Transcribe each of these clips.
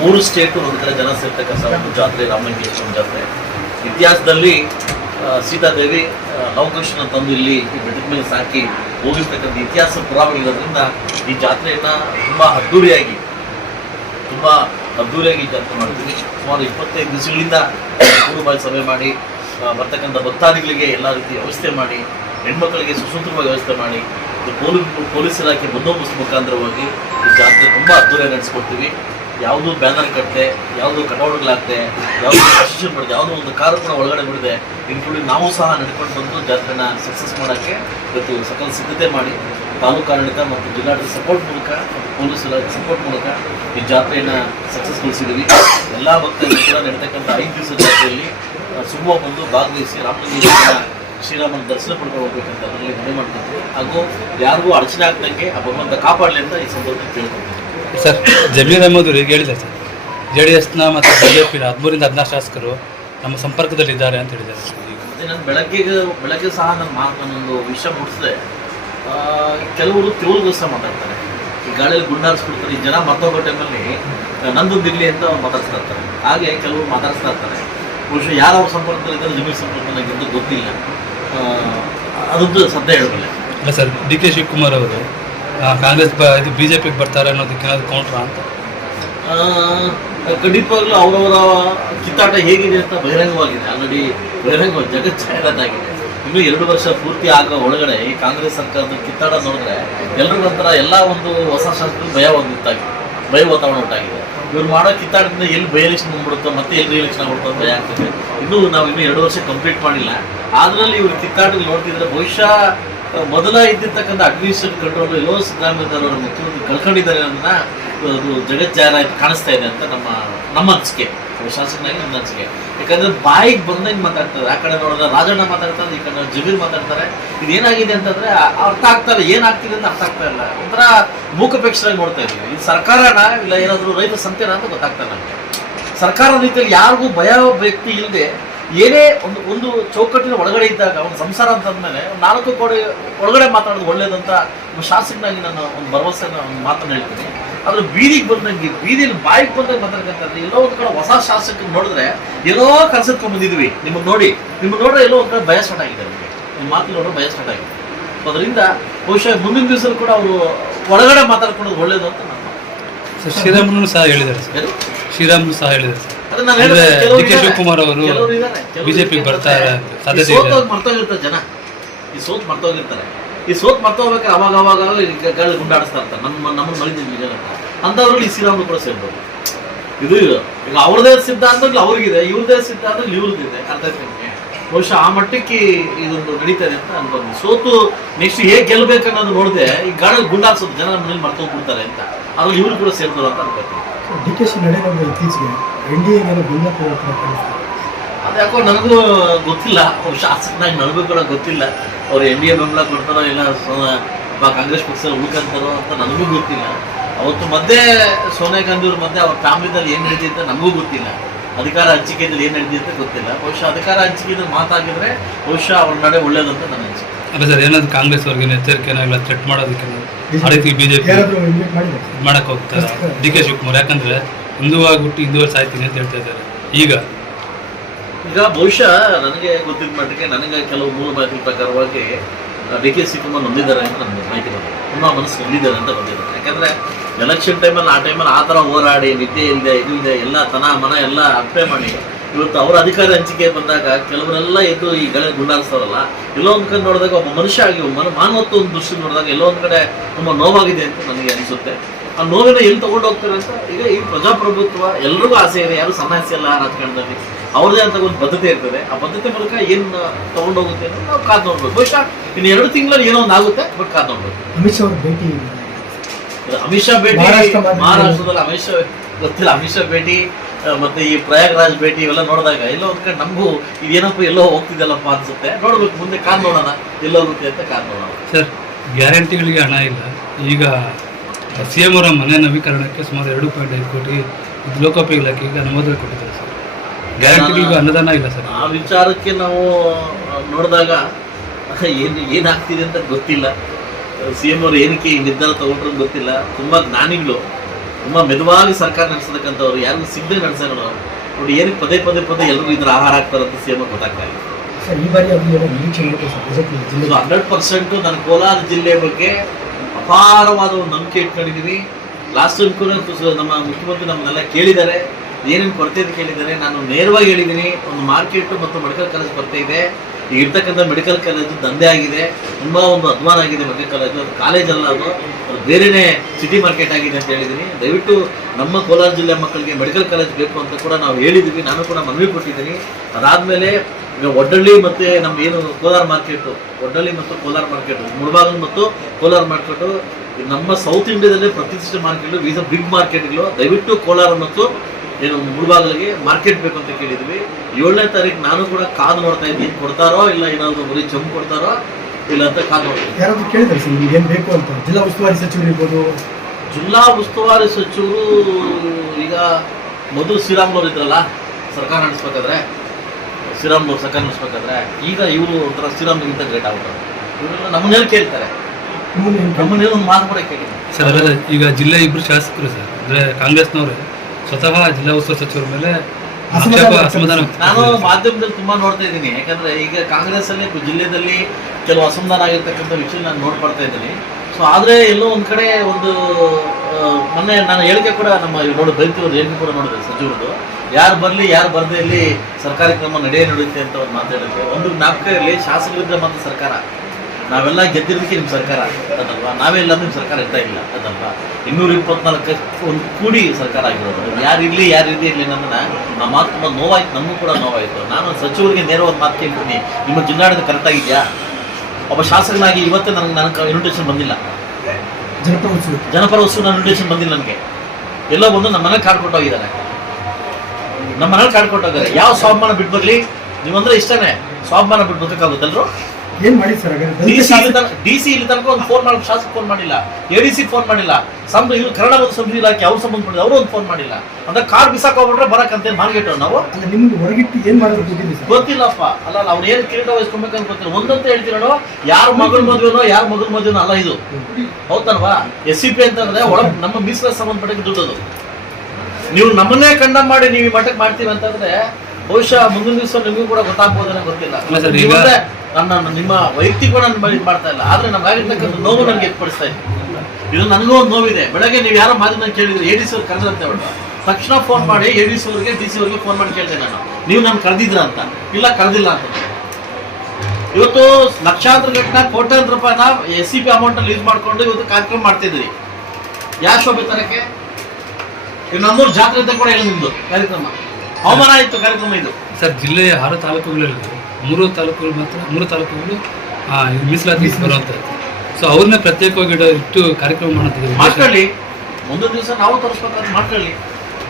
ಮೂರು ಸ್ಟೇಟ್ ಒಂದು ಕಡೆ ಜನ ಸೇರ್ತಕ್ಕಂಥ ಒಂದು ಜಾತ್ರೆ ರಾಮಲಿಂಗೇಶ್ವರ ಜಾತ್ರೆ. ಇತಿಹಾಸದಲ್ಲಿ ಸೀತಾದೇವಿ ಅವಕಾಶನ ತಂದು ಇಲ್ಲಿ ಈ ಬೆಟ್ಟದ ಮೇಲೆ ಸಾಕಿ ಹೋಗಿರ್ತಕ್ಕಂಥ ಇತಿಹಾಸ ಪುರಾವೆಗಳಿರೋದ್ರಿಂದ ಈ ಜಾತ್ರೆಯನ್ನ ತುಂಬಾ ಅದ್ದೂರಿಯಾಗಿ ತುಂಬಾ ಅದ್ದೂರಿಯಾಗಿ ಈ ಜಾತ್ರೆ ಮಾಡ್ತೀವಿ. ಸುಮಾರು ಇಪ್ಪತ್ತೈದು ದಿವಸಗಳಿಂದ ಪೂರ್ವಭಾವಿ ಸಭೆ ಮಾಡಿ ಬರ್ತಕ್ಕಂಥ ಭಕ್ತಾದಿಗಳಿಗೆ ಎಲ್ಲ ರೀತಿಯ ವ್ಯವಸ್ಥೆ ಮಾಡಿ ಹೆಣ್ಮಕ್ಳಿಗೆ ಸುಸೂತ್ರವಾಗಿ ವ್ಯವಸ್ಥೆ ಮಾಡಿ ಪೊಲೀಸ್ ಪೊಲೀಸ್ ಇಲಾಖೆ ಬಂದೋಬಸ್ತ್ ಮುಖಾಂತರವಾಗಿ ಈ ಜಾತ್ರೆ ತುಂಬ ಅದ್ದೂರಿಯಾಗಿ ನಡೆಸ್ಕೊಡ್ತೀವಿ. ಯಾವುದೋ ಬ್ಯಾನರ್ ಕಟ್ಟದೆ ಯಾವುದೋ ಕಟೌಟ್ಗಳಾಗದೆ ಯಾವುದೋ ಪ್ರೊಸೆಷನ್ ಮಾಡಿದೆ, ಯಾವುದೋ ಒಂದು ಕಾರು ಕೂಡ ಒಳಗಡೆ ಬಿಡದೆ ಇನ್ಕ್ಲೂಡಿಂಗ್ ನಾವು ಸಹ ನಡ್ಕೊಂಡು ಬಂದು ಜಾತ್ರೆನ ಸಕ್ಸಸ್ ಮಾಡೋಕ್ಕೆ ಇವತ್ತು ಸಕಲ ಸಿದ್ಧತೆ ಮಾಡಿ, ತಾಲೂಕು ಆಡಳಿತ ಮತ್ತು ಜಿಲ್ಲಾಡಳಿತ ಸಪೋರ್ಟ್ ಮೂಲಕ ಪೊಲೀಸ್ ಇಲಾಖೆ ಸಪೋರ್ಟ್ ಮೂಲಕ ಈ ಜಾತ್ರೆಯನ್ನು ಸಕ್ಸಸ್ಗೊಳಿಸಿದ್ದೀವಿ ಎಲ್ಲ ಭಕ್ತರು ಕೂಡ ನಡೀತಕ್ಕಂಥ ಐದು ದಿವಸದ ಜಾತ್ರೆಯಲ್ಲಿ ಸುಮ್ಮ ಬಂದು ಭಾಗವಹಿಸಿ ರಾಮಲಿಂಗೇಶ್ವರ ಶ್ರೀರಾಮನ ದರ್ಶನ ಪಡ್ಕೊಂಡು ಹೋಗ್ಬೇಕಂತ ಅದರಲ್ಲಿ ಮನೆ ಮಾಡ್ಕೊತೀವಿ ಹಾಗೂ ಯಾರಿಗೂ ಅಡಚಣೆ ಆಗ್ದಂಗೆ ಆ ಭಗವಂತ ಕಾಪಾಡಲಿ ಅಂತ ಈ ಸಂದರ್ಭದಲ್ಲಿ ಸರ್ ಜಮೀರ್ ಅಹಮದ್ ಈಗ ಹೇಳಿದ್ದಾರೆ ಸರ್. ಜೆ ಡಿ ಎಸ್ನ ಮತ್ತು ಬಿ ಜೆ ಪಿನ ಹದಿಮೂರಿಂದ ಹದಿನಾರು ಶಾಸಕರು ನಮ್ಮ ಸಂಪರ್ಕದಲ್ಲಿದ್ದಾರೆ ಅಂತ ಹೇಳಿದ್ದಾರೆ ಮತ್ತೆ ನಾನು ಬೆಳಗ್ಗೆಗೆ ಬೆಳಗ್ಗೆ ಸಹ ನಾನು ಮಾತು ನಾನೊಂದು ವಿಷಯ ಮುಟ್ಟಿಸಿದೆ ಕೆಲವರು ತಿರುವುಗೋಸ್ಕರ ಮಾತಾಡ್ತಾರೆ. ಈ ಗಾಳಿಯಲ್ಲಿ ಗುಂಡಾರಿಸ್ಬಿಡ್ತಾರೆ. ಈ ಜನ ಮತ್ತೊಬ್ಬ ಟೈಮಲ್ಲಿ ನಂದೊಂದಿರಲಿ ಅಂತ ಅವ್ರು ಮಾತಾಡ್ಸ್ತಾ ಇರ್ತಾರೆ ಹಾಗೆ ಕೆಲವರು ಮಾತಾಡ್ಸ್ತಾ ಇರ್ತಾರೆ ಬಹುಶಃ ಯಾರು ಅವ್ರ ಸಂಪರ್ಕದಲ್ಲಿದ್ದಾರೆ ಜಮೀನು ಸಂಪರ್ಕ ನನಗೆ ಎಂದೂ ಗೊತ್ತಿಲ್ಲ. ಅದೊಂದು ಸದ್ಯ ಹೇಳಬಲ್ಲ ಇಲ್ಲ ಸರ್ ಡಿ ಕೆ ಶಿವಕುಮಾರ್ ಅವರು ಕಾಂಗ್ರೆಸ್ ಬ ಇದು ಬಿ ಜೆ ಪಿಗೆ ಬರ್ತಾರೆ ಅನ್ನೋದಕ್ಕೆ ಏನಾದ್ರು ಕೌಂಟ್ರ ಅಂತ? ಖಂಡಿತವಾಗ್ಲೂ ಅವರವರ ಕಿತ್ತಾಟ ಹೇಗಿದೆ ಅಂತ ಬಹಿರಂಗವಾಗಿದೆ. ಆಲ್ರೆಡಿ ಬಹಿರಂಗ ಜಗತ್ ಜಾಹೀರಾತಾಗಿದೆ. ಇನ್ನು ಎರಡು ವರ್ಷ ಪೂರ್ತಿ ಆಗೋ ಒಳಗಡೆ ಈ ಕಾಂಗ್ರೆಸ್ ಸರ್ಕಾರದ ಕಿತ್ತಾಟ ನೋಡಿದ್ರೆ ಎಲ್ಲರ ನಂತರ ಎಲ್ಲ ಒಂದು ಹೊಸ ಶಾಸಕರು ಭಯ ಒಂದಿತ್ತಾಗಿದೆ ಭಯ ವಾತಾವರಣ ಉಂಟಾಗಿದೆ. ಇವ್ರು ಮಾಡೋ ಕಿತ್ತಾಟದಿಂದ ಎಲ್ಲಿ ಬೈ ಎಲೆಕ್ಷನ್ ಬಂದ್ಬಿಡುತ್ತೋ ಮತ್ತೆ ಎಲ್ಲಿ ಎಲೆಕ್ಷನ್ ಆಗ್ಬಿಡುತ್ತೋ ಭಯ ಆಗ್ತದೆ. ಇನ್ನೂ ನಾವು ಇನ್ನೂ ಎರಡು ವರ್ಷ ಕಂಪ್ಲೀಟ್ ಮಾಡಿಲ್ಲ. ಅದರಲ್ಲಿ ಇವರು ಕಿತ್ತಾಟದಲ್ಲಿ ನೋಡ್ತಿದ್ರೆ ಬಹುಶಃ ಮೊದಲ ಇದ್ದಿರ್ತಕ್ಕಂಥ ಅಡ್ಮಿನಿಸ್ಟ್ರೇಟಿವ್ ಕಂಟ್ರೋಲ್ ಎಲ್ಲೋ ಸಿದ್ದರಾಮಯ್ಯನವರ ಮುಖ್ಯಮಂತ್ರಿ ಕಳ್ಕೊಂಡಿದ್ದಾರೆ ಅನ್ನೋದನ್ನ ಅದು ಜಗತ್ ಜಾಹೀರಾತು ಕಾಣಿಸ್ತಾ ಇದೆ ಅಂತ ನಮ್ಮ ನಮ್ಮ ಅನಿಸಿಕೆ. ಶಾಸಕನಾಗಿ ನನ್ನ ಅನಿಸಿಕೆ ಯಾಕಂದ್ರೆ ಬಾಯಿಗೆ ಬಂದಂಗೆ ಮಾತಾಡ್ತಾರೆ. ಆ ಕಡೆ ನೋಡಿದ್ರೆ ರಾಜಣ್ಣ ಮಾತಾಡ್ತಾರೆ, ಈ ಕಡೆ ಮಾತಾಡ್ತಾರೆ. ಇದೇನಾಗಿದೆ ಅಂತಂದ್ರೆ ಆ- ಅರ್ಥ ಆಗ್ತಾ ಇಲ್ಲ. ಏನಾಗ್ತಿದೆ ಅಂತ ಅರ್ಥ ಆಗ್ತಾ ಇಲ್ಲ. ಒಂಥರ ಮೂಕಪೇಕ್ಷರಾಗಿ ನೋಡ್ತಾ ಇದೀವಿ ಇದು ಸರ್ಕಾರನ ಇಲ್ಲ ಏನಾದರೂ ರೈತ ಸಂತೆನ ಅಂತ ಗೊತ್ತಾಗ್ತಾ ಇಲ್ಲ ನಮಗೆ. ಸರ್ಕಾರ ರೀತಿಯಲ್ಲಿ ಯಾರಿಗೂ ಭಯ ವ್ಯಕ್ತಿ ಇಲ್ಲದೆ ಏನೇ ಒಂದು ಒಂದು ಚೌಕಟ್ಟಿನ ಒಳಗಡೆ ಇದ್ದಾಗ, ಒಂದು ಸಂಸಾರ ಅಂತಂದ್ಮೇಲೆ ಒಂದು ನಾಲ್ಕು ಕೋಟಿ ಒಳಗಡೆ ಮಾತಾಡೋದು ಒಳ್ಳೇದಂತ ಶಾಸಕನಾಗಿ ನಾನು ಒಂದು ಭರವಸೆನ, ಒಂದು ಮಾತನ್ನು ಹೇಳ್ತೀನಿ. ಆದ್ರೆ ಬೀದಿಗೆ ಬಂದಂಗೆ ಬೀದಿಲಿ ಬಾಯಿಗೆ ಬಂದಂಗೆ ಮಾತಾಡ್ಬೇಕಂತಂದ್ರೆ ಎಲ್ಲೋ ಒಂದು ಕಡೆ ಹೊಸ ಶಾಸಕ ನೋಡಿದ್ರೆ ಎಲ್ಲೋ ಕನ್ಸೆತ್ಕೊಂಡ್ ಬಂದಿದ್ವಿ. ನಿಮ್ಗೆ ನೋಡಿ ನಿಮ್ಗೆ ನೋಡ್ರೆ ಎಲ್ಲೋ ಒಂದು ಕಡೆ ಭಯ ಸ್ಟಾರ್ಟ್ ಆಗಿದೆ ನಿಮಗೆ. ನಿಮ್ಮ ಮಾತು ನೋಡ್ರೆ ಭಯ ಸ್ಟಾರ್ಟ್ ಆಗಿದೆ. ಅದರಿಂದ ಬಹುಶಃ ಮುಂದಿನ ದಿವಸದಲ್ಲಿ ಕೂಡ ಅವರು ಒಳಗಡೆ ಮಾತಾಡ್ಕೊಳ್ಳೋದು ಒಳ್ಳೇದು ಅಂತ ನಾನು ಸರ್ ಶ್ರೀರಾಮುಲು ಸಹ ಹೇಳಿದ್ದಾರೆ ಸರ್. ಏನು? ಸಹ ಹೇಳಿದ್ದಾರೆ ಸರ್. ಅಂದ್ರೆ ಡಿ ಕೆ ಶಿವಕುಮಾರ್ ಅವರು. ಬರ್ತಾರೆ ಸಾಧ್ಯತೆ ಮರ್ತೋಗಿರ್ತಾರೆ ಜನ. ಈ ಸೋತ್ ಮರ್ತೋಗಿರ್ತಾರೆ. ಈ ಸೋತ್ ಮರ್ತೋಗ್ಬೇಕಾದ್ರೆ ಅವಾಗ ಅವಾಗ ಈಗ ಗಾಳಿ ಗುಂಡಾಡಿಸ್ತಾ ಇರ್ತಾರೆ. ನಮ್ಮ ನಮ್ಮನ್ನು ಮಳಿದಿದ್ವಿ ಜನ ಅಂಥವ್ರಲ್ಲಿ ಈ ಶ್ರೀರಾಮುಲು ಕೂಡ ಸೇರ್ಬೋದು. ಇದು ಇದು. ಈಗ ಅವ್ರದೇ ಸಿದ್ಧಾಂತಗಳು ಅವ್ರಿಗಿದೆ. ಇವ್ರದೇ ಸಿದ್ಧಾಂತಗಳು ಇವ್ರದ್ದಿದೆ ಅರ್ಥ ನಿಮಗೆ? ಬಹುಶಃ ಆ ಮಟ್ಟಕ್ಕೆ ಇದೊಂದು ನಡೀತದೆ ಅಂತ ಅನ್ಬೋದು. ಸೋತು ನೆಕ್ಸ್ಟ್ ಹೇಗೆ ಗೆಲ್ಬೇಕು ಅನ್ನೋದು ನೋಡಿದೆ ಈ ಗಾಳಿ ಗುಂಡಾಡ್ಸೋದು ಜನ ಮನೇಲಿ ಮರ್ತೋಗ್ಬಿಡ್ತಾರೆ ಅಂತ. ಅದ್ರಲ್ಲಿ ಇವ್ರು ಕೂಡ ಸೇರ್ತಾರೆ ಅಂತ ಅನ್ಕೋತೀನಿ ಅದ್ಯಾಕೋ ಕೆ ಶಿ ಇತ್ತೀಚೆಗೆ ಎನ್ ಡಿ ಎಗೆ ನನಗೂ ಗೊತ್ತಿಲ್ಲ. ಶಾಸಕನಾಗಿ ನನಗೂ ಕೂಡ ಗೊತ್ತಿಲ್ಲ. ಅವ್ರು ಎನ್ ಡಿ ಎ ಬೆಂಬಲ ಕೊಡ್ತಾರೋ ಇಲ್ಲ ಸೋ- ಬಾ ಕಾಂಗ್ರೆಸ್ ಪಕ್ಷ ಉಳ್ಕೊಂತಾರೋ ಅಂತ ನನಗೂ ಗೊತ್ತಿಲ್ಲ. ಅವತ್ತು ಮಧ್ಯೆ ಸೋನಿಯಾ ಗಾಂಧಿ ಅವ್ರ ಮಧ್ಯೆ ಅವ್ರ ಫ್ಯಾಮಿಲಿದಲ್ಲಿ ಏನು ನಡೆದಿದೆ ಅಂತ ನಮಗೂ ಗೊತ್ತಿಲ್ಲ. ಅಧಿಕಾರ ಹಂಚಿಕೆಯಲ್ಲಿ ಏನು ನಡೆದಿದೆ ಅಂತ ಗೊತ್ತಿಲ್ಲ. ಬಹುಶಃ ಅಧಿಕಾರ ಹಂಚಿಕೆಯಿಂದ ಮಾತಾಗಿದ್ರೆ ಬಹುಶಃ ಅವ್ರ ನಡೆ ಒಳ್ಳೇದಂತ ನನ್ನ ಅನಿಸಿಕೆ. ಅದೇ ಸರ್ ಏನಾದ್ರು ಕಾಂಗ್ರೆಸ್ ಅವ್ರಿಗೆ ಎಚ್ಚರಿಕೆ ಇಲ್ಲ ಥ್ರೆಟ್ ಮಾಡೋದಕ್ಕೆ ಆ ರೀತಿ ಬಿಜೆಪಿ ಮಾಡಕ್ಕೆ ಹೋಗ್ತಾರೆ? D K Shivakumar. ಯಾಕಂದ್ರೆ ಹಿಂದೂ ಆಗ್ಬಿಟ್ಟು ಹಿಂದೂ ಸಾಯ್ತೀನಿ ಅಂತ ಹೇಳ್ತಾ ಇದ್ದಾರೆ. ಈಗ ಈಗ ಬಹುಶಃ ನನಗೆ ಗೊತ್ತಿದ್ದ ಮಟ್ಟಿಗೆ ನನಗೆ ಕೆಲವು ಮೂಲ ಮಾಹಿತಿ ಪ್ರಕಾರವಾಗಿ ಡಿ ಕೆ ಶಿವಕುಮಾರ್ ನೊಂದಿದ್ದಾರೆ ಅಂತ ನನಗೆ ಮಾಹಿತಿ ಬಂದಿದೆ. ತುಂಬ ಮನಸ್ಸು ನೊಂದಿದ್ದಾರೆ ಅಂತ ಬಂದಿದೆ ಯಾಕಂದ್ರೆ ಎಲೆಕ್ಷನ್ ಟೈಮಲ್ಲಿ ಆ ಟೈಮಲ್ಲಿ ಆ ಥರ ಹೋರಾಡಿ, ನಿದ್ದೆ ಇಲ್ಲದೆ ಇದು ಇದೆ ಎಲ್ಲ ತನ ಮನ ಎಲ್ಲ ಅಪ್ಲೈ ಮಾಡಿ, ಇವತ್ತು ಅವರ ಅಧಿಕಾರ ಹಂಚಿಕೆ ಬಂದಾಗ ಕೆಲವರೆಲ್ಲ ಎದ್ದು ಈ ಗಳೆ ಗುಂಡಾರಿಸ್ತಾರಲ್ಲ, ಎಲ್ಲೋ ಒಂದು ಕಡೆ ನೋಡಿದಾಗ ಒಬ್ಬ ಮನುಷ್ಯ ಆಗಿ ಮನ, ಮಾನವತ್ವ ಒಂದು ದೃಷ್ಟಿ ನೋಡಿದಾಗ ಎಲ್ಲೋ ಒಂದು ಕಡೆ ತುಂಬ ನೋವಾಗಿದೆ ಅಂತ ನನಗೆ ಅನಿಸುತ್ತೆ. ಆ ನೋವಿನ ಎಲ್ಲಿ ತಗೊಂಡು ಹೋಗ್ತಾರೆ ಅಂತ, ಈಗ ಈ ಪ್ರಜಾಪ್ರಭುತ್ವ, ಎಲ್ರಿಗೂ ಆಸೆ ಇದೆ, ಯಾರು ಸಮಸ್ಯೆ ಇಲ್ಲ ರಾಜಕಾರಣದಲ್ಲಿ. ಅವ್ರದೇ ಅಂತ ಒಂದು ಬದ್ಧತೆ ಇರ್ತದೆ. ಆ ಬದ್ಧತೆ ಮೂಲಕ ಏನ್ ತಗೊಂಡೋಗುತ್ತೆ ಅಂತ ನಾವು ಕಾದ್ ನೋಡ್ಬೇಕು ಬಹುಶಃ ಇನ್ನು ಎರಡು ತಿಂಗಳಲ್ಲಿ ಏನೋ ಒಂದು ಆಗುತ್ತೆ ಬಟ್ ಕಾದ್ ನೋಡ್ಬೇಕು ಅಮಿತ್ ಶಾ ಅವ್ರ ಭೇಟಿ ಅಮಿತ್ ಶಾ ಭೇಟಿ ಮಹಾರಾಷ್ಟ್ರದಲ್ಲಿ ಅಮಿತ್ ಶಾ ಗೊತ್ತಿಲ್ಲ ಅಮಿತ್ ಶಾ ಭೇಟಿ ಮತ್ತೆ ಈ ಪ್ರಯಾಗ್ರಾಜ್ ಭೇಟಿ ಇವೆಲ್ಲ ನೋಡಿದಾಗ ಎಲ್ಲೋ ಒಂದ್ ಕಡೆ ನಮಗೂ ಇದೇನಪ್ಪ ಎಲ್ಲೋ ಹೋಗ್ತಿದ್ದಲ್ಲಪ್ಪ ಅನ್ಸುತ್ತೆ. ನೋಡ್ಬೇಕು ಮುಂದೆ ಕಾದ್ ನೋಡೋಣ ಎಲ್ಲೋಗುತ್ತೆ ಅಂತ ಕಾದ್ ನೋಡೋಣ. ಸರ್ ಗ್ಯಾರಂಟಿಗಳಿಗೆ ಹಣ ಇಲ್ಲ. ಈಗ ಸಿ ಎಂ ಅವರ ಮನೆ ನವೀಕರಣಕ್ಕೆ ಸುಮಾರು ಎರಡು ಪಾಯಿಂಟ್ ಐದು ಕೋಟಿ ಲೋಕೋಪಯೋಗಿ ಇಲಾಖೆಗೆ ಅನುಮೋದನೆ ಕೊಟ್ಟಿದ್ದಾರೆ. ಗ್ಯಾರಂಟಿಗಳಿಗೆ ಅನುದಾನ ಇಲ್ಲ ಸರ್. ಆ ವಿಚಾರಕ್ಕೆ ನಾವು ನೋಡಿದಾಗ ಏನು ಏನಾಗ್ತಿದೆ ಅಂತ ಗೊತ್ತಿಲ್ಲ. ಸಿ ಎಂ ಅವರು ಏನಕ್ಕೆ ಈ ನಿರ್ಧಾರ ತಗೊಂಡ್ರು ಗೊತ್ತಿಲ್ಲ. ತುಂಬ ಜ್ಞಾನಿಗಳು ತುಂಬ ಮೆದುವಾಗಿ ಸರ್ಕಾರ ನಡೆಸತಕ್ಕಂಥವ್ರು ಯಾರು ಸಿಗದೆ ನಡೆಸೋಣ ನೋಡಿ ಏನಕ್ಕೆ ಪದೇ ಪದೇ ಪದೇ ಎಲ್ಲರೂ ಇದ್ರ ಆಹಾರ ಹಾಕ್ತಾರಂತ ಸಿಎಂ ಗೊತ್ತಾಗ್ತಾ ಇಲ್ಲ. ಹಂಡ್ರೆಡ್ ಪರ್ಸೆಂಟು ನಾನು ಕೋಲಾರ ಜಿಲ್ಲೆ ಬಗ್ಗೆ ಅಪಾರವಾದ ಒಂದು ನಂಬಿಕೆ ಇಟ್ಕೊಂಡಿದ್ದೀನಿ ಲಾಸ್ಟ್ ಟೈಮ್ ಕೂಡ ನಮ್ಮ ಮುಖ್ಯಮಂತ್ರಿ ನಮ್ಮನ್ನೆಲ್ಲ ಕೇಳಿದ್ದಾರೆ. ಏನೇನು ಕೊರತೆ ಕೇಳಿದ್ದಾರೆ, ನಾನು ನೇರವಾಗಿ ಹೇಳಿದ್ದೀನಿ, ಒಂದು ಮಾರ್ಕೆಟ್ ಮತ್ತು ಮೆಡಿಕಲ್ ಕಾಲೇಜ್ ಕೊರತೆ ಇದೆ. ಈಗ ಇರ್ತಕ್ಕಂಥ ಮೆಡಿಕಲ್ ಕಾಲೇಜು ದಂಧೆ ಆಗಿದೆ, ತುಂಬ ಒಂದು ಅಧ್ವಾನ ಆಗಿದೆ ಮೆಡಿಕಲ್ ಕಾಲೇಜು ಅದು ಕಾಲೇಜ್ ಅಲ್ಲ, ಅದು ಬೇರೆನೇ ಸಿಟಿ ಮಾರ್ಕೆಟ್ ಆಗಿದೆ ಅಂತ ಹೇಳಿದ್ದೀನಿ. ದಯವಿಟ್ಟು ನಮ್ಮ ಕೋಲಾರ ಜಿಲ್ಲೆ ಮಕ್ಕಳಿಗೆ ಮೆಡಿಕಲ್ ಕಾಲೇಜ್ ಬೇಕು ಅಂತ ಕೂಡ ನಾವು ಹೇಳಿದ್ವಿ ನಾನು ಕೂಡ ಮನವಿ ಕೊಟ್ಟಿದ್ದೀನಿ. ಅದಾದಮೇಲೆ ಈಗ ಒಡ್ಡಳ್ಳಿ ಮತ್ತು ನಮ್ಮ ಏನು ಕೋಲಾರ ಮಾರ್ಕೆಟು ಒಡ್ಡಳ್ಳಿ ಮತ್ತು ಕೋಲಾರ ಮಾರ್ಕೆಟು ಮುಳಬಾಗಲ್ ಮತ್ತು ಕೋಲಾರ ಮಾರ್ಕೆಟು ನಮ್ಮ ಸೌತ್ ಇಂಡಿಯಾದಲ್ಲೇ ಪ್ರತಿಷ್ಠಿತ ಮಾರ್ಕೆಟ್ ವೀಸ್ ಬಿಗ್ ಮಾರ್ಕೆಟ್ಗಳು ದಯವಿಟ್ಟು ಕೋಲಾರ ಮತ್ತು ಏನು ಮುಳಬಾಗಲಿಗೆ ಮಾರ್ಕೆಟ್ ಬೇಕು ಅಂತ ಕೇಳಿದ್ವಿ. ಏಳನೇ ತಾರೀಕು ನಾನು ಕೂಡ ಕಾದು ನೋಡ್ತಾ ಇದ್ದೀನಿ. ಕೊಡ್ತಾರೋ ಇಲ್ಲ ಏನಾದ್ರು ಬರೀ ಜಂಪ್ ಕೊಡ್ತಾರೋ ಇಲ್ಲ ಅಂತ ಕಾದು ನೋಡ್ತೀನಿ ಯಾರಾದ್ರೂ ಕೇಳಿದ್ರೆ ಸರ್ ನಿಮ್ಗೆ ಏನು ಬೇಕು ಅಂತ? ಜಿಲ್ಲಾ ಉಸ್ತುವಾರಿ ಸಚಿವರು ಇರ್ಬೋದು. ಜಿಲ್ಲಾ ಉಸ್ತುವಾರಿ ಸಚಿವರು ಈಗ ಮೊದಲು ಶ್ರೀರಾಮ್ನವ್ರು ಇದ್ರಲ್ಲ ಸರ್ಕಾರ ನಡೆಸ್ಬೇಕಾದ್ರೆ ಶ್ರೀರಾಮ್ನವ್ರು ಸರ್ಕಾರ ನಡೆಸ್ಬೇಕಾದ್ರೆ ಈಗ ಇವರು ಒಂಥರ ಶ್ರೀರಾಮ್ಗಿಂತ ಗ್ರೇಟ್ ಆಗ್ಬಿಟ್ರು. ಇವರೆಲ್ಲ ನಮ್ಮನ್ನೆಲ್ಲ ಕೇಳ್ತಾರೆ. ನಿಮ್ಮನ್ನು ಏನು ಕೇಳ್ತಾರೆ? ನಮ್ಮನ್ನೆಲ್ಲ ಒಂದು ಮಾತು ಕೂಡ ಕೇಳಿದ್ರು ಸರ್ ಈಗ ಜಿಲ್ಲೆ ಇಬ್ಬರು ಶಾಸಕರು ಸರ್ ಅಂದರೆ ಕಾಂಗ್ರೆಸ್ನವರು. ಸ್ವತಃ ಜಿಲ್ಲಾ ಉಸ್ತುವಾರಿ ಸಚಿವರ ಮೇಲೆ ಅಸಮಾಧಾನ ಆಕ್ಷೇಪ ಅಸಮಾಧಾನ ನಾನು. ಮಾಧ್ಯಮದಲ್ಲಿ ತುಂಬಾ ನೋಡ್ತಾ ಇದ್ದೀನಿ. ಯಾಕಂದ್ರೆ ಈಗ ಕಾಂಗ್ರೆಸ್ ಅಲ್ಲಿ ಜಿಲ್ಲೆಯಲ್ಲಿ ಕೆಲವು ಅಸಮಾಧಾನ ಆಗಿರ್ತಕ್ಕಂಥ ವಿಷಯ ನಾನು ನೋಡ್ಪಡ್ತಾ ಇದ್ದೀನಿ. ಸೊ ಆದ್ರೆ ಎಲ್ಲೋ ಒಂದ್ ಕಡೆ ಒಂದು ಮೊನ್ನೆ ನಾನು ಹೇಳಿಕೆ ಕೂಡ ನಮ್ಮ ನೋಡಿ ಬೈತಿರೋದು ಹೇಳಿಕೆ ಕೂಡ ನೋಡಿದೆ ಸಚಿವರದು. ಯಾರು ಬರ್ಲಿ ಯಾರು ಬರದೇ ಇಲ್ಲಿ ಸರ್ಕಾರಿ ಕ್ರಮ ನಡೆಯೇ ನಡೆಯುತ್ತೆ ಅಂತ ಒಂದು ಮಾತಾಡಿದ್ರೆ. ಒಂದು ಜ್ಞಾಪಕ ಇರಲಿ ಶಾಸಕರಿದ್ರೆ ಮಾತ್ರ ಸರ್ಕಾರ. ನಾವೆಲ್ಲ ಗೆದ್ದಿರೋದಕ್ಕೆ ನಿಮ್ಮ ಸರ್ಕಾರ ಅದಲ್ವಾ ಇಲ್ಲ ನಿಮ್ಮ ಸರ್ಕಾರ ಇರ್ತಾ ಇಲ್ಲ ಅದಲ್ವಾ? ಇನ್ನೂರ ಇಪ್ಪತ್ನಾಲ್ಕು ಒಂದು ಕೂಡಿ ಸರ್ಕಾರ ಆಗಿರೋದು. ಯಾರು ಇರಲಿ ಯಾರು ಇರಲಿ ಇರಲಿ ನನ್ನ ಆ ಮಾತು ತುಂಬ ನೋವಾಯ್ತು ನಮಗೂ ಕೂಡ ನೋವಾಯಿತು. ನಾನು ಸಚಿವರಿಗೆ ನೇರವಾದ ಮಾತು ಕೇಳ್ತೀನಿ. ನಿಮ್ಮ ಜಿಲ್ಲಾಡಳಿತ ಕರೆಕ್ಟ್ ಆಗಿದೆಯಾ? ಒಬ್ಬ ಶಾಸಕನಾಗಿ ಇವತ್ತೇ ನನಗೆ ನನಗೆ ಇನ್ವಿಟೇಷನ್ ಬಂದಿಲ್ಲ. ಜನಪರ ಉತ್ಸವ ಜನಪರ ವಸ್ತು ನನ್ನ ಇನ್ವಿಟೇಷನ್ ಬಂದಿಲ್ಲ ನನಗೆ. ಎಲ್ಲ ಬಂದು ನಮ್ಮ ಮನೆಗೆ ಕಾರ್ಡ್ ಕೊಟ್ಟೋಗಿದ್ದಾರೆ ನಮ್ಮ ಮನೇಲಿ ಕಾರ್ಡ್ ಕೊಟ್ಟೋಗಿದ್ದಾರೆ ಯಾವ ಸ್ವಾಭಿಮಾನ ಬಿಟ್ಟು ಬರಲಿ ನೀವಂದ್ರೆ ಇಷ್ಟನೇ. ಸ್ವಾಭಿಮಾನ ಬಿಟ್ಟು ಬದುಕಾಗುತ್ತಲ್ರು ಏನ್ ಮಾಡಿ ಸರ್ ಹಾಗಾದ್ರೆ? ಡಿ ಸಿ ಇಲ್ಲಿ ತನಕ ಒಂದು ಫೋನ್ ಮಾಡಿ ಶಾಸಕ ಫೋನ್ ಮಾಡಿಲ್ಲ. ಎ ಡಿ ಸಿ ಫೋನ್ ಮಾಡಿಲ್ಲ. ಸಂಬಂಧ ಇಲ್ಲಿ ಕನ್ನಡ ಸಂಸ್ಕೃತಿ ಇಲಾಖೆ ಅವ್ರು ಸಂಬಂಧಪಟ್ಟಿದ್ದು ಅವರು ಒಂದು ಫೋನ್ ಮಾಡಿಲ್ಲ. ಅಂದ್ರೆ ಕಾರ್ ಬಿಸಾಕ್ ಹೋಗ್ಬಿಟ್ರೆ ಬರಕಂತ ಮಾರ್ಕೆಟ್ ನಾವು. ಅಲ್ಲ ನಿಮ್ಗೆ ಹೊರಗಿಟ್ಟು ಏನ್ ಮಾಡೋದು ಗೊತ್ತಿಲ್ಲಪ್ಪ. ಅಲ್ಲ ಅವ್ರು ಏನ್ ಕಿರೀಟ ವಹಿಸ್ಕೊಬೇಕಂತ ಗೊತ್ತಿಲ್ಲ. ಒಂದಂತ ಹೇಳ್ತೀರೋ ಯಾರ ಮಗಳ ಮದುವೆನೋ ಯಾರ ಮಗನ ಮದುವೆನೋ ಅಲ್ಲ ಇದು. ಹೌದಲ್ವಾ? ಎಸ್ ಸಿ ಪಿ ಅಂತಂದ್ರೆ ಒಳ ನಮ್ಮ ಮೀಸಲ ಸಂಬಂಧಪಟ್ಟಕ್ಕೆ ದುಡ್ಡದು. ನೀವು ನಮ್ಮನ್ನೇ ಕಂಡ ಮಾಡಿ ನೀವು ಈ ಮಟ್ಟಕ್ಕೆ ಮಾಡ್ತೀವಿ ಅಂತಂದ್ರೆ ಬಹುಶಃ ಮುಂದಿನ ದಿವಸ ನಿಮಗೂ ಕೂಡ ಗೊತ್ತಾಗ್ಬೋದೇ ಗೊತ್ತಿಲ್ಲ. ನನ್ನ ನಿಮ್ಮ ವೈಯಕ್ತಿಕ ನಾನು ಮಾಡ್ತಾ ಇಲ್ಲ. ಆದ್ರೆ ನಮ್ಗಾಗಿರ್ತಕ್ಕಂಥ ನೋವು ನನಗೆ ಏರ್ಪಡಿಸ್ತಾ ಇದೆ. ಇದು ನನಗೂ ಒಂದು ನೋವಿದೆ. ಬೆಳಗ್ಗೆ ನೀವು ಯಾರೋ ಮಾತಿನ ಕೇಳಿದ್ರೆ ಎ ಡಿ ಸಿ ಅವ್ರು ಕರೆದಂತೆ ತಕ್ಷಣ ಫೋನ್ ಮಾಡಿ ಎ ಡಿ ಸಿ ಅವ್ರಿಗೆ ಡಿ ಸಿ ಅವ್ರಿಗೆ ಫೋನ್ ಮಾಡಿ ಕೇಳಿದೆ ನಾನು. ನೀವು ನಾನು ಕರೆದಿದ್ರ ಅಂತ. ಇಲ್ಲ, ಕರೆದಿಲ್ಲ ಅಂತ. ಇವತ್ತು ಲಕ್ಷಾಂತರ ಗಟ್ಟನ ಕೋಟ್ಯಾಂತರ ರೂಪಾಯಿನ ಎಸ್ ಸಿ ಪಿ ಅಮೌಂಟ್ ಅಲ್ಲಿ ಯೂಸ್ ಮಾಡ್ಕೊಂಡು ಇವತ್ತು ಕಾರ್ಯಕ್ರಮ ಮಾಡ್ತಿದ್ರಿ ಯಾವ ಶೋಭೆ ತರಕ್ಕೆ? ನಮ್ಮೂರು ಜಾತ್ರೆ ಅಂತ ಕೂಡ ಇಲ್ಲ ನಿಮ್ಮದು ಕಾರ್ಯಕ್ರಮ. ಹವಾಮಾನ ಆಯ್ತು ಕಾರ್ಯಕ್ರಮ ಇದು. ಸರ್, ಜಿಲ್ಲೆಯ ಆರು ತಾಲೂಕುಗಳಲ್ಲಿ ಮೂರು ತಾಲೂಕುಗಳು ಮಾತ್ರ, ಮೂರು ತಾಲೂಕುಗಳು ಮೀಸಲಾತಿ ಬರುವಂಥದ್ದು ಸೊ ಅವ್ರನ್ನ ಪ್ರತ್ಯೇಕವಾಗಿ ಇಟ್ಟು ಕಾರ್ಯಕ್ರಮ ಮಾಡೋದಿದೆ ಮಾಡ್ಕೊಳ್ಳಿ. ಒಂದು ದಿವಸ ನಾವು ತೋರಿಸ್ಬೇಕಾದ್ರೆ ಮಾಡ್ಕೊಳ್ಳಿ.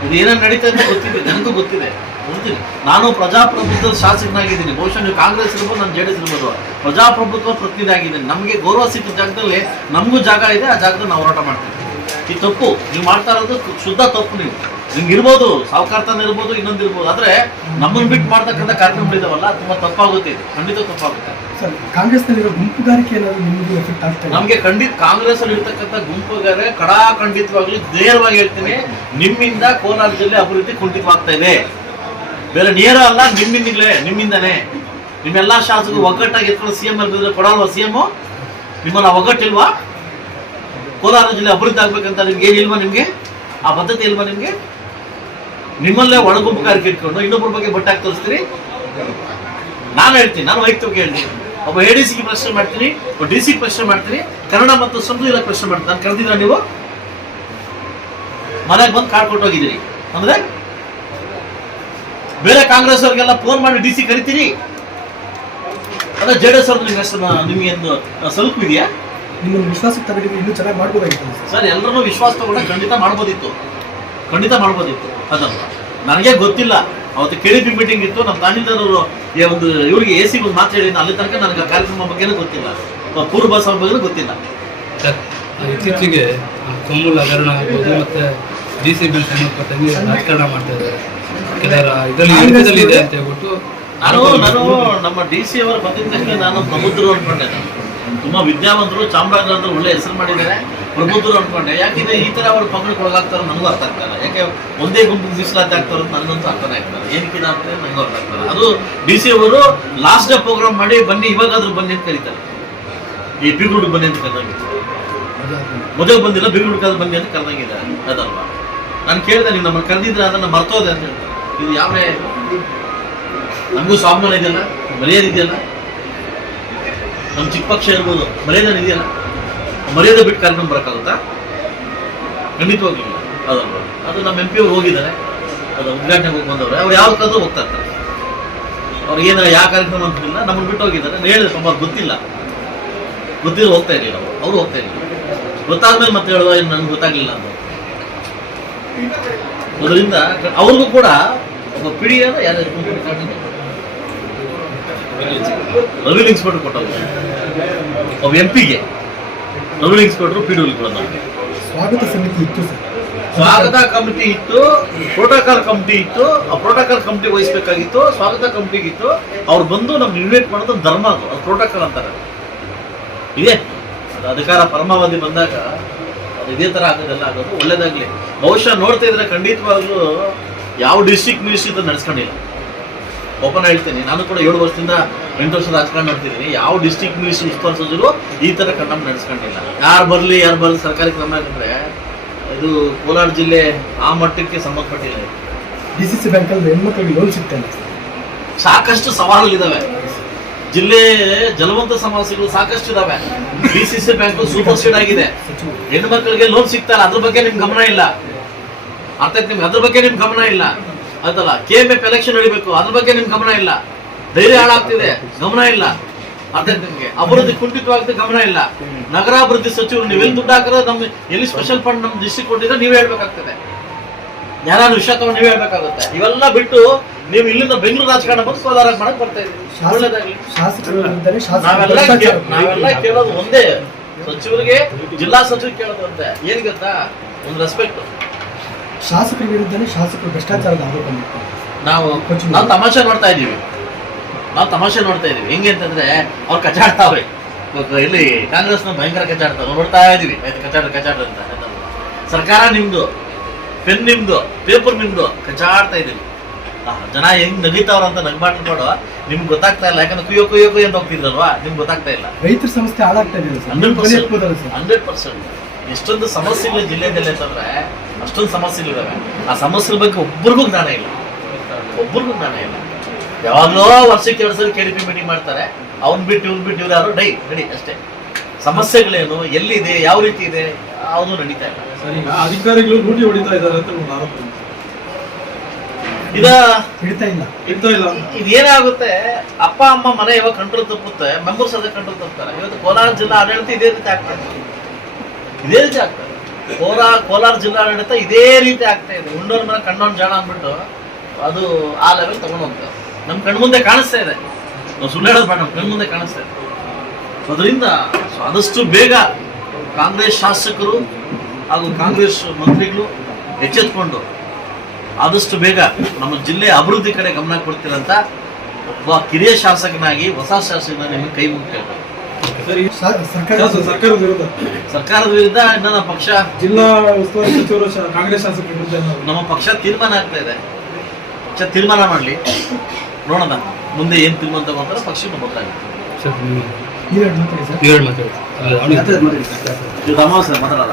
ಇದು ಏನೇನು ನಡೀತಾ ಅಂತ ಗೊತ್ತಿದೆ, ನನಗೂ ಗೊತ್ತಿದೆ. ಗೊತ್ತಿದೆ ನಾನು ಪ್ರಜಾಪ್ರಭುತ್ವದ ಶಾಸಕನಾಗಿದ್ದೀನಿ. ಬಹುಶಃ ನೀವು ಕಾಂಗ್ರೆಸ್ ಇರ್ಬೋದು, ನಾನು ಜೆ ಡಿ ಎಸ್ ಇರ್ಬೋದು. ಪ್ರಜಾಪ್ರಭುತ್ವ ಪ್ರತಿನಿಧಿ ಆಗಿದ್ದೀನಿ ನಮಗೆ ಗೌರವ ಸಿಕ್ಕ ಜಾಗದಲ್ಲಿ ನಮಗೂ ಜಾಗ ಇದೆ, ಆ ಜಾಗದಲ್ಲಿ ನಾವು ಹೋರಾಟ ಮಾಡ್ತೀವಿ. ಈ ತಪ್ಪು. ನೀವು ಮಾಡ್ತಾ ಇರೋದು ಶುದ್ಧ ತಪ್ಪು ನೀವು. ನಿಮ್ಗೆ ಇರ್ಬೋದು ಸಾವುಕಾರ್ತನ ಇರ್ಬೋದು ಇನ್ನೊಂದು ಇರ್ಬೋದು. ಆದ್ರೆ ನಮ್ಮನ್ನು ಬಿಟ್ಟು ಮಾಡ್ತಕ್ಕಂಥ ಕಾರ್ಯಕ್ರಮಗಳಿದಾವಲ್ಲ ತುಂಬಾ ತಪ್ಪಾಗುತ್ತೆ ಇದು. ಖಂಡಿತ ತಪ್ಪಾಗುತ್ತೆ. ಕಾಂಗ್ರೆಸ್ ಕಾಂಗ್ರೆಸ್ನಲ್ಲಿರೋ ಗುಂಪುಗಾರಿಕೆ ಏನಾದ್ರು ನಿಮಗೂ ಎಫೆಕ್ಟ್ ಖಂಡಿತ ಕಾಂಗ್ರೆಸ್ ಅಲ್ಲಿ ಇರ್ತಕ್ಕಂಥ ಗುಂಪುಗಾರೆ ಕಡಾಖಂಡಿತವಾಗ್ಲಿ ನೇರವಾಗಿ ಹೇಳ್ತೀನಿ ನಿಮ್ಮಿಂದ ಕೋಲಾರ ಜಿಲ್ಲೆ ಅಭಿವೃದ್ಧಿ ಕುಂಠಿತವಾಗ್ತಾ ಇದೆ. ಬೇರೆ ನೇರ ಅಲ್ಲ ನಿಮ್ಮಿಂದಲೇ ನಿಮ್ಮಿಂದನೇ. ನಿಮ್ಮೆಲ್ಲಾ ಶಾಸಕರು ಒಗ್ಗಟ್ಟಾಗಿ ಎತ್ಕೊಂಡು ಸಿಎಂ ಅಲ್ಲಿ ಕೊಡಲ್ವಾ ಸಿಎಂ ನಿಮ್ಮನ್ನ ಒಗ್ಗಟ್ಟಿಲ್ವಾ? ಕೋಲಾರ ಜಿಲ್ಲೆ ಅಭಿವೃದ್ಧಿ ಆಗ್ಬೇಕಂತ ನಿಮ್ಗೆ ಏನಿಲ್ವಾ ನಿಮ್ಗೆ? ಆ ಪದ್ಧತಿ ಇಲ್ವಾ ನಿಮ್ಗೆ? ನಿಮ್ಮಲ್ಲೇ ಒಳಗುಂಪುಗಾರಿಕೆ ಇಟ್ಕೊಂಡು ಇನ್ನೊಬ್ಬರ ಬಗ್ಗೆ ಬಟ್ಟಾಗಿ ತೋರಿಸ್ತೀರಿ? ನಾನು ಹೇಳ್ತೀನಿ, ನಾನು ವೈಯಕ್ತಿಕ ಹೇಳ್ತೀನಿ. ಒಬ್ಬ ಎ ಡಿ ಸಿಗೆ ಪ್ರಶ್ನೆ ಮಾಡ್ತೀನಿ, ಒಬ್ಬ ಡಿ ಸಿ ಪ್ರಶ್ನೆ ಮಾಡ್ತೀನಿ, ಕನ್ನಡ ಮತ್ತು ಸಂಸ್ಕೃತಿ ಇಲಾಖೆ ಪ್ರಶ್ನೆ ಮಾಡ್ತೀನಿ. ನಾನು ಕರೆದಿದ್ರ ನೀವು? ಮನೆಗೆ ಬಂದು ಕಾರ್ಡ್ ಕೊಟ್ಟೋಗಿದ್ದೀರಿ. ಅಂದ್ರೆ? ಬೇರೆ ಕಾಂಗ್ರೆಸ್ ಅವ್ರಿಗೆಲ್ಲ ಫೋನ್ ಮಾಡಿ ಡಿ ಸಿ ಕರಿತೀರಿ? ಅಂದ್ರೆ ಜೆ ಡಿ ಎಸ್ ಅವ್ರದ್ದು ನಿಮ್ಗೆ ನಿಮ್ಗೆ ಸ್ವಲ್ಪ ಇದೆಯಾ? ನಿಮ್ಮನ್ನು ವಿಶ್ವಾಸಕ್ಕೆ ತಗೊಂಡಿದ್ದು ಇನ್ನೂ ಚೆನ್ನಾಗಿ ಮಾಡ್ಬೋದಾಗಿತ್ತು ಸರ್ ಎಲ್ಲರೂ ಎಲ್ಲರನ್ನೂ ವಿಶ್ವಾಸ ತಗೊಂಡ್ರೆ ಖಂಡಿತ ಮಾಡ್ಬೋದಿತ್ತು. ಖಂಡಿತ ಮಾಡ್ಬೋದಿತ್ತು ಅದನ್ನು ನನಗೆ ಗೊತ್ತಿಲ್ಲ. ಅವತ್ತು ಕೆ ಡಿ ಪಿ ಮೀಟಿಂಗ್ ಇತ್ತು. ನಮ್ಮ ತಹಶೀಲ್ದಾರರು ಈ ಒಂದು ಇವರಿಗೆ ಎ ಸಿ ಒಂದು ಮಾತು ಹೇಳಿ ಅಲ್ಲಿ ತನಕ ನನಗೆ ಕಾರ್ಯಕ್ರಮ ಬಗ್ಗೆನೂ ಗೊತ್ತಿಲ್ಲ. ಪೂರ್ವ ಬಸ್ ಬಗ್ಗೆ ಬಗ್ಗೆನೂ ಗೊತ್ತಿಲ್ಲ. ಸರ್ ಇತ್ತೀಚೆಗೆ ಆ, ಕೊಮ್ಮೂಲ್ ಹಗರಣ ಆಗ್ಬೋದು ಮತ್ತೆ ಡಿ ಸಿ ಬಿಲ್ ಸಂಬಂಧಪಟ್ಟಂಗೆ ರಾಜಕಾರಣ ಮಾಡ್ತಾ ಇದ್ದಾರೆ. ಕೆಲವರ ಇದರಲ್ಲಿ ಇದೆ ಅಂತ ಹೇಳ್ಬಿಟ್ಟು ನಾನು ನಾನು ನಮ್ಮ ಡಿ ಸಿ ಅವರು ಬಂದಿದ್ದ ತಕ್ಷಣ ನಾನು ಪ್ರಬುದ್ಧರು ಅನ್ಕೊಂಡೆ ನಾನು. ತುಂಬಾ ವಿದ್ಯಾವಂತರು ಚಾಮರಾಜನಗರ ಒಳ್ಳೆ ಹೆಸರು ಮಾಡಿದ್ದಾರೆ. ಪ್ರಬುದ್ಧರು ಅನ್ಕೊಂಡೆ ಯಾಕಿದ್ರೆ ಈ ತರ ಅವರು ಪಂಗಡಕ್ಕೆ ಒಳಗಾಗ್ತಾರೆ ನನಗೂ ಅರ್ಥ ಆಗ್ತಾರೆ ಯಾಕೆ ಒಂದೇ ಗುಂಪು ಮೀಸಲಾತಿ ಆಗ್ತಾರೆ ಅಂತ ನನಗಂತೂ ಅರ್ಥನೇ ಆಗ್ತಾರೆ ಏನಕ್ಕೆ ಅಂತ ನನಗೂ ಅರ್ಥ ಆಗ್ತಾರೆ ಅದು ಡಿ ಸಿ ಅವರು ಲಾಸ್ಟ್ ಡೇ ಪ್ರೋಗ್ರಾಮ್ ಮಾಡಿ ಬನ್ನಿ, ಇವಾಗಾದ್ರೂ ಬನ್ನಿ ಅಂತ ಕರೀತಾರೆ. ಈ ಬೀಗ್ರೂಡ್ ಬನ್ನಿ ಅಂತ ಕರೆದಂಗೆ. ಮೊದಲು ಬಂದಿಲ್ಲ ಬೀಗ್ರೂಡ್ಗಾದ್ರೂ ಬನ್ನಿ ಅಂತ ಕರೆದಂಗಿದೆ ಅದಲ್ವಾ ನಾನು ಕೇಳಿದೆ ನೀವು ನಮ್ಮನ್ನು ಕರೆದಿದ್ರೆ ಅದನ್ನ ಮರ್ತೋದೆ ಅಂತ ಹೇಳ್ತಾರೆ. ಇದು ಯಾವ? ನಮಗೂ ಸ್ವಾಭಿಮಾನ ಇದೆಯಲ್ಲ? ಮರ್ಯಾದೆ ಇದೆಯಲ್ಲ? ನಮ್ಮ ಚಿಕ್ಕ ಪಕ್ಷ ಇರ್ಬೋದು ಮರ್ಯಾದೆ ಇದೆಯಲ್ಲ ಮರ್ಯಾದೆ ಬಿಟ್ಟು ಕಾರ್ಯಕ್ರಮ ಬರೋಕ್ಕಾಗುತ್ತಾ? ಖಂಡಿತವಾಗಿಲ್ಲ ಅದಲ್ಲ ಅದು ನಮ್ಮ ಎಂ ಪಿ ಅವ್ರು ಹೋಗಿದ್ದಾರೆ. ಅದು ಉದ್ಘಾಟನೆಗೆ ಹೋಗಿ ಬಂದವ್ರೆ. ಅವ್ರು ಯಾವ ಕಾದ್ರೂ ಹೋಗ್ತಾ ಇರ್ತಾರೆ. ಅವ್ರಿಗೆ ಏನಾರ ಯಾವ ಕಾರ್ಯಕ್ರಮ ಅಂತಿಲ್ಲ ನಮ್ಮನ್ನು ಬಿಟ್ಟು ಹೋಗಿದ್ದಾರೆ. ನಾನು ಹೇಳಿದೆ ತುಂಬ ಗೊತ್ತಿಲ್ಲ. ಗೊತ್ತಿಲ್ಲ ಹೋಗ್ತಾ ಇರಲಿಲ್ಲ ಅವರು. ಅವರು ಹೋಗ್ತಾ ಇರಲಿಲ್ಲ. ಗೊತ್ತಾದ್ಮೇಲೆ ಮತ್ತೆ ಹೇಳುವ, ಏನು ನನಗೆ ಗೊತ್ತಾಗಲಿಲ್ಲ ಅಂತ. ಅದರಿಂದ ಅವ್ರಿಗೂ ಕೂಡ ಒಬ್ಬ ಪಿಡಿಯಾದ ಯಾರು ರವಿ ಇನ್ಸ್ಪೆಕ್ಟರ್ ಕೊಟ್ಟವ್ರು. ಒಬ್ಬ ಎಂ ಪಿಗೆ ರವಿ ಇನ್ಸ್ಪೆಕ್ಟರ್ ಪಿ ಡಿ ಕೊಡೋದು ಸ್ವಾಗತ ಸಮಿತಿ ಇತ್ತು ಸ್ವಾಗತ ಕಮಿಟಿ ಇತ್ತು ಪ್ರೋಟೋಕಾಲ್ ಕಮಿಟಿ ಇತ್ತು ಆ ಪ್ರೋಟೋಕಾಲ್ ಕಮಿಟಿ ವಹಿಸ್ಬೇಕಾಗಿತ್ತು ಸ್ವಾಗತ ಕಮಿಟಿಗಿತ್ತು ಅವ್ರು ಬಂದು ನಮ್ಗೆ ಇನ್ವೈಟ್ ಮಾಡೋದು ಧರ್ಮ ಅದು ಅದು ಪ್ರೋಟೋಕಾಲ್ ಅಂತಾರೆ. ಇದೆ. ಅದು ಅಧಿಕಾರ ಪರಮಾವಧಿ ಬಂದಾಗ ಅದು ಇದೇ ತರ ಆಗೋದೆಲ್ಲ ಆಗೋದು ಒಳ್ಳೇದಾಗ್ಲಿ. ಬಹುಶಃ ನೋಡ್ತಾ ಇದ್ರೆ ಖಂಡಿತವಾಗ್ಲೂ ಯಾವ ಡಿಸ್ಟಿಕ್ ಮಿನಿಸ್ಟ್ರಿ ನಡೆಸ್ಕೊಂಡಿಲ್ಲ. ಓಪನ್ ಹೇಳ್ತೀನಿ. ನಾನು ಕೂಡ ಏಳು ವರ್ಷದಿಂದ ಎಂಟು ವರ್ಷದ ರಾಜಕಾರಣ ಮಾಡ್ತಿದ್ದೀನಿ ಯಾವ ಡಿಸ್ಟಿಕ್ ಮಿನಿಸ್ಟ್ರಿ ಉಸ್ತುವಾರಿ ಸಚಿವರು ಈ ಥರ ಕಣ್ಣಂ ನಡೆಸ್ಕೊಂಡಿಲ್ಲ. ಯಾರು ಬರಲಿ ಯಾರು ಬರಲಿ ಸರ್ಕಾರಿ ಕ್ರಮ ಆಗಿದ್ರೆ ಇದು ಕೋಲಾರ ಜಿಲ್ಲೆ ಆ ಮಟ್ಟಕ್ಕೆ ಸಂಬಂಧಪಟ್ಟಿಲ್ಲ ಇದು. ಡಿ ಸಿ ಸಿ ಬ್ಯಾಂಕಲ್ಲಿ ಹೆಣ್ಮಕ್ಳಿಗೆ ಲೋನ್ ಸಿಗ್ತಾನೆ ಸಾಕಷ್ಟು ಸವಾಲುಗಳಿದಾವೆ. ಜಿಲ್ಲೆ ಜಲವಂತ ಸಮಸ್ಯೆಗಳು ಸಾಕಷ್ಟು ಇದಾವೆ. B C C bank supersede ಆಗಿದೆ. ಹೆಣ್ಮಕ್ಳಿಗೆ ಲೋನ್ ಸಿಗ್ತಾರೆ ಅದ್ರ ಬಗ್ಗೆ ನಿಮ್ಗೆ ಗಮನ ಇಲ್ಲ. ಅರ್ಥ ನಿಮ್ಗೆ? ಅದ್ರ ಬಗ್ಗೆ ನಿಮ್ಗೆ ಗಮನ ಇಲ್ಲ. ಆಯ್ತಲ್ಲ ಕೆ ಎಂ ಎಫ್ ಎಲೆಕ್ಷನ್ ನಡಿಬೇಕು. ಅದ್ರ ಬಗ್ಗೆ ನಿಮ್ ಗಮನ ಇಲ್ಲ. ಧೈರ್ಯ ಹಾಳಾಗ್ತಿದೆ. ಗಮನ ಇಲ್ಲ. ಅರ್ಥ ನಿಮ್ಗೆ? ಅಭಿವೃದ್ಧಿ ಕುಂಠಿತವಾಗ್ತದೆ ಗಮನ ಇಲ್ಲ. ನಗರಾಭಿವೃದ್ಧಿ ಸಚಿವರು ನೀವೆಲ್ಲಿ ದುಡ್ಡು ಹಾಕಿದ್ರೆ ನಮ್ ಎಲ್ಲಿ ಸ್ಪೆಷಲ್ ಫಂಡ್ ನಮ್ ಡಿಸ್ಟ್ರಿಕ್ಟ್ ಕೊಟ್ಟಿದ್ರೆ ನೀವೇ ಹೇಳ್ಬೇಕಾಗ್ತದೆ. ಯಾರು ವಿಷಯ ತಗೊಂಡು ನೀವೇ ಹೇಳ್ಬೇಕಾಗುತ್ತೆ. ಇವೆಲ್ಲ ಬಿಟ್ಟು ನೀವು ಇಲ್ಲಿಂದ ಬೆಂಗಳೂರು ರಾಜಕಾರಣ ಬಂದು ಕೋಲಾರ ಮಾಡಕ್ ಬರ್ತಾ ಇದ್ದೀವಿ. ನಾವೆಲ್ಲ ಕೇಳೋದು ಒಂದೇ. ಸಚಿವರಿಗೆ ಜಿಲ್ಲಾ ಸಚಿವರು ಕೇಳೋದು ಅಂತೆ ಏನ್ ಗೊತ್ತಾ? ಒಂದು ರೆಸ್ಪೆಕ್ಟ್ ಶಾಸಕರ ವಿರುದ್ಧನೇ ಶಾಸಕರು ಭ್ರಷ್ಟಾಚಾರದ ಆರೋಪ ಮಾಡ್ತಾರೆ ನಾವು. ನಾವು ತಮಾಷೆ ನೋಡ್ತಾ ಇದೀವಿ ನಾವು ತಮಾಷೆ ನೋಡ್ತಾ ಇದೀವಿ ಹೆಂಗೆ ಅಂತಂದ್ರೆ ಅವ್ರು ಕಚಾಡ್ತಾವೆ ಇಲ್ಲಿ ಕಾಂಗ್ರೆಸ್ನ ಭಯಂಕರ ಕಚಾಡ್ತಾವೆ ನೋಡ್ತಾ ಇದೀವಿ ಆಯ್ತು ಕಚಾಡ ಕಚಾಡ ಅಂತ. ಸರ್ಕಾರ ನಿಮ್ದು ಪೆನ್ ನಿಮ್ದು ಪೇಪರ್ ನಿಮ್ದು ಕಚಾಡ್ತಾ ಇದೀವಿ ಜನ ಹೆಂಗ್ ನಗಿತಾವ್ರ ಅಂತ ನಗ್ಮಾಟ ನೋಡು. ನಿಮ್ಗೆ ಗೊತ್ತಾಗ್ತಾ ಇಲ್ಲ. ಯಾಕಂದ್ರೆ ಕುಯ್ಯೋ ಕುಯ್ಯೋ ಕುಯ್ಯೋ ಅಂತ ಹೋಗ್ತಿದ್ರಲ್ವಾ? ನಿಮ್ಗೆ ಗೊತ್ತಾಗ್ತಾ ಇಲ್ಲ. ರೈತರ ಸಂಸ್ಥೆ ಹಾಳಾಗ್ತಾ ಇದೆ ಹಂಡ್ರೆಡ್ ಬಲಿ ಹಂಡ್ರೆಡ್ ಪರ್ಸೆಂಟ್. ಎಷ್ಟೊಂದು ಸಮಸ್ಯೆಗಳು ಜಿಲ್ಲೆಯಲ್ಲಿ ಅಂತಂದ್ರೆ ಅಷ್ಟೊಂದು ಸಮಸ್ಯೆಗಳಿದ್ದಾವೆ ಆ ಸಮಸ್ಯೆಗಳ ಬಗ್ಗೆ ಒಬ್ಬರಿಗೂ ಜ್ಞಾನ ಇಲ್ಲ. ಒಬ್ಬರಿಗೂ ಜ್ಞಾನ ಇಲ್ಲ. ಯಾವಾಗಲೋ ವರ್ಷಕ್ಕೆ ಎರಡು ಸಲ ಕೆ ಡಿ ಪಿ ಮೀಟಿಂಗ್ ಮಾಡ್ತಾರೆ. ಅವ್ನು ಬಿಟ್ಟು ಇವ್ನು ಬಿಟ್ಟು ಇವ್ರು ಯಾರು ಡೈ ನಡಿ ಅಷ್ಟೇ. ಸಮಸ್ಯೆಗಳೇನು ಎಲ್ಲಿದೆ ಯಾವ ರೀತಿ ಇದೆ ಅವನು ನಡೀತಾ ಇಲ್ಲ. ಸರ್ ಅಧಿಕಾರಿಗಳು ರೂಢಿ ಹೊಡಿತಾ ಇದ್ದಾರೆ ಅಂತ ಇದೆ. ಹಿಡಿತಾ ಇಲ್ಲ. ಇಲ್ಲ. ಇದೇನಾಗುತ್ತೆ ಅಪ್ಪ ಅಮ್ಮ ಮನೆ ಯಾವಾಗ ಕಂಟ್ರೋಲ್ ತಪ್ಪುತ್ತೆ ಮೆಂಬರ್ಸ್ ಅದೇ ಕಂಟ್ರೋಲ್ ತಪ್ಪುತ್ತಾರೆ ಇವತ್ತು ಕೋಲಾರ ಜಿಲ್ಲಾ ಆಡಳಿತ ಇದೇ ರೀತಿ ಆಗ್ತದೆ ಇದೇ ರೀತಿ ಆಗ್ತದೆ. ಕೋಲಾರ ಕೋಲಾರ ಜಿಲ್ಲಾಡಳಿತ ಇದೇ ರೀತಿ ಆಗ್ತಾ ಇದೆ. ಉಂಡೋನ್ ಮನೆ ಕಣ್ಣೊಂದು ಜಾಣ ಅಂದ್ಬಿಟ್ಟು ಅದು ಆ ಲೆವೆಲ್ ತಗೊಂಡು ಹೋಗ್ತದೆ ನಮ್ಮ ಕಣ್ಮುಂದೆ ಕಾಣಿಸ್ತಾ ಇದೆ. ನಾವು ಸುಳ್ಳು ಹೇಳೋದು ಬೇಡ ನಮ್ಮ ಕಣ್ಮುಂದೆ ಕಾಣಿಸ್ತಾ ಇದೆ. ಅದರಿಂದ ಆದಷ್ಟು ಬೇಗ ಕಾಂಗ್ರೆಸ್ ಶಾಸಕರು ಹಾಗೂ ಕಾಂಗ್ರೆಸ್ ಮಂತ್ರಿಗಳು ಎಚ್ಚೆತ್ಕೊಂಡು ಆದಷ್ಟು ಬೇಗ ನಮ್ಮ ಜಿಲ್ಲೆ ಅಭಿವೃದ್ಧಿ ಕಡೆ ಗಮನ ಕೊಡ್ತೀರಂತ ಒಬ್ಬ ಕಿರಿಯ ಶಾಸಕನಾಗಿ, ಹೊಸ ಶಾಸಕನಾಗಿ ನಿಮಗೆ ಕೈ ಮುಗ್ತೇವೆ ಸರ್ಕಾರದ ವಿರುದ್ಧ? ಸರ್ಕಾರದ ವಿರುದ್ಧ ಇನ್ನ ನಮ್ಮ ಪಕ್ಷ. ಜಿಲ್ಲಾ ಉಸ್ತುವಾರಿ ಸಚಿವರು ಕಾಂಗ್ರೆಸ್ ಶಾಸಕರ ವಿರುದ್ಧ ನಮ್ಮ ಪಕ್ಷ ತೀರ್ಮಾನ ಆಗ್ತಾ ಇದೆ. ಪಕ್ಷ ತೀರ್ಮಾನ ಮಾಡಲಿ. ನೋಡೋಣ. ಮುಂದೆ ಏನ್ ತೀರ್ಮಾನ ತಗೊಂತಾರೆ ಪಕ್ಷಕ್ಕೆ ಗೊತ್ತಾಗುತ್ತೆ ಸರ್ ಮಾತಾಡಿ ಸರ್. ಮಾತಾಡಿ. ಸರ್ ಮಾತಾಡಲ್ಲ